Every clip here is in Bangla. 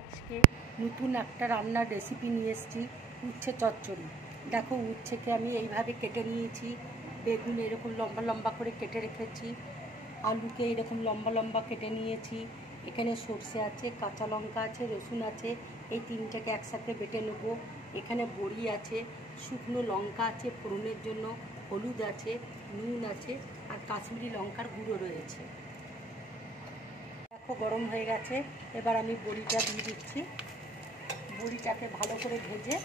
আজকে নতুন একটা রান্নার রেসিপি নিয়ে এসেছি, উচ্ছে চচ্চড়ি। দেখো, উচ্ছেকে আমি এইভাবে কেটে নিয়েছি, বেগুন এরকম লম্বা লম্বা করে কেটে রেখেছি, আলুকে এরকম লম্বা লম্বা কেটে নিয়েছি, এখানে সর্ষে আছে, কাঁচা লঙ্কা আছে, রসুন আছে, এই তিনটাকে একসাথে বেটে নেবো। এখানে বড়ি আছে, শুকনো লঙ্কা আছে ফোড়নের জন্য, হলুদ আছে, নুন আছে, আর কাশ্মীরি লঙ্কার গুঁড়ো রয়েছে। দেখো গরম হয়ে গেছে, এবার আমি বড়িটা দিয়ে দিচ্ছি। বড়িটাকে ভালো করে ভেজে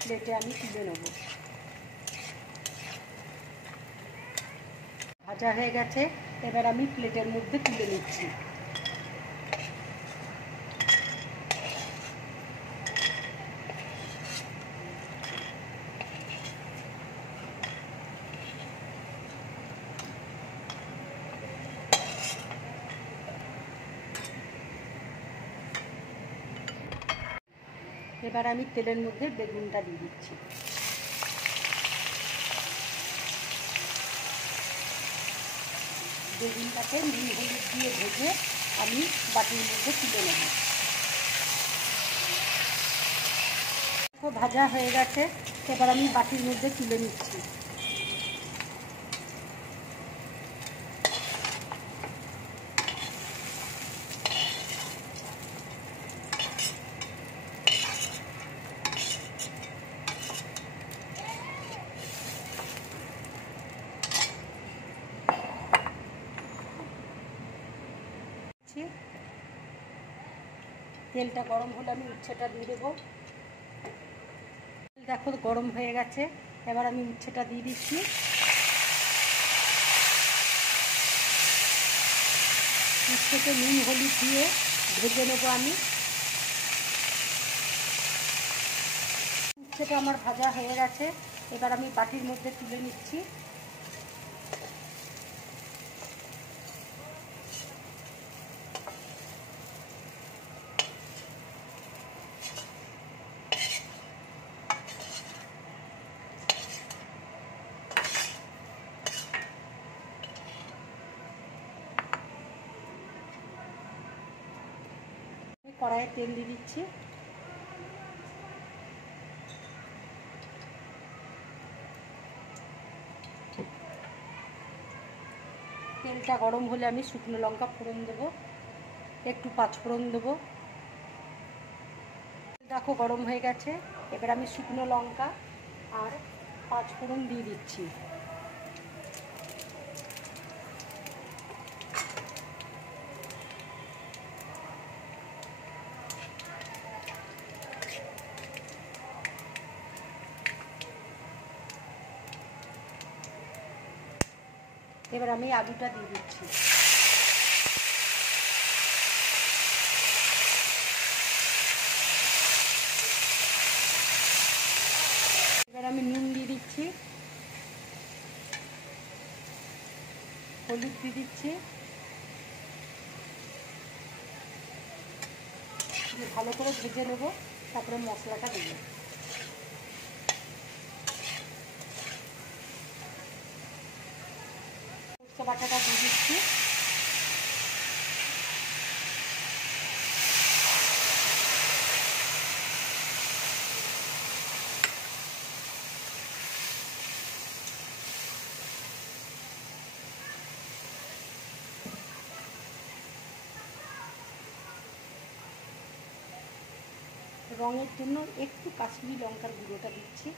প্লেটে আমি তুলে নেব। ভাজা হয়ে গেছে, এবার আমি প্লেটের মধ্যে তুলে নিচ্ছি। এবার আমি তেলের মধ্যে বেগুনটা দিয়ে দিচ্ছি। বেগুনটাকে নুন হলুদ দিয়ে ভেজে আমি বাটির মধ্যে তুলে নেব। ভাজা হয়ে গেছে, এবার আমি বাটির মধ্যে তুলে নিচ্ছি। তেলটা গরম হলে আমি উচ্ছেটা দিয়ে দেবো। দেখো গরম হয়ে গেছে, এবার আমি উচ্ছেটা দিয়ে দিচ্ছি। উচ্ছেতে নুন হলুদ দিয়ে ভেজে নেবো আমি। উচ্ছেটা আমার ভাজা হয়ে গেছে, এবার আমি বাটির মধ্যে তুলে নিচ্ছি। কড়াইয়ে তেল দিয়ে দিচ্ছি। তেলটা গরম হলে আমি শুকনো লঙ্কা ফোড়ন দেবো, একটু পাঁচফোড়ন দেবো। দেখো গরম হয়ে গেছে, এবার আমি শুকনো লঙ্কা আর পাঁচফোড়ন দিয়ে দিচ্ছি। এবার আমি আলুটা দিয়ে দিচ্ছি। এবার আমি নুন দিয়ে দিচ্ছি, হলুদ দিয়ে দিচ্ছি, ভালো করে ভেজে নেব, তারপরে মশলাটা দেবো। সরষে বাটাটা দিয়ে দিচ্ছি। রঙের জন্য একটু কাশ্মীরি লঙ্কার গুঁড়োটা দিচ্ছি।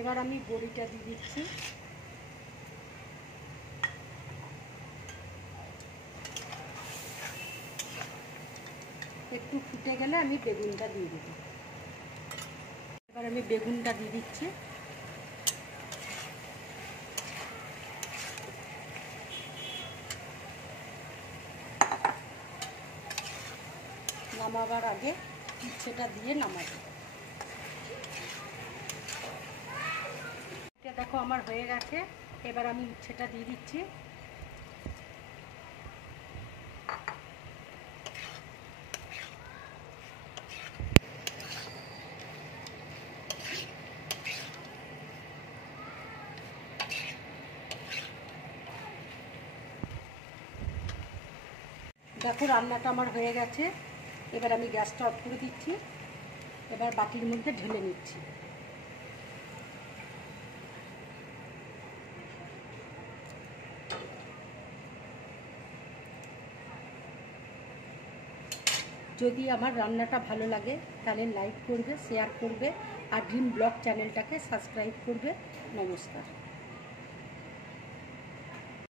এবার আমি বড়িটা দিয়ে দিচ্ছি। একটু ফুটে গেলে আমি বেগুনটা দিয়ে দেবো। এবার আমি বেগুনটা দিয়ে দিচ্ছি। নামাবার আগে উচ্ছেটা দিয়ে নামাবো। দেখো আমার হয়ে গেছে, এবার আমি উচ্ছেটা দিয়ে দিচ্ছি। দেখো রান্নাটা আমার হয়ে গেছে। এবার আমি গ্যাসটা অফ করে দিচ্ছি। এবার বাটির মধ্যে ঢেলে নিচ্ছি। যদি আমার রান্নাটা ভালো লাগে তাহলে লাইক করবে, শেয়ার করবে আর ড্রিম ব্লগ চ্যানেলটাকে সাবস্ক্রাইব করবে। নমস্কার।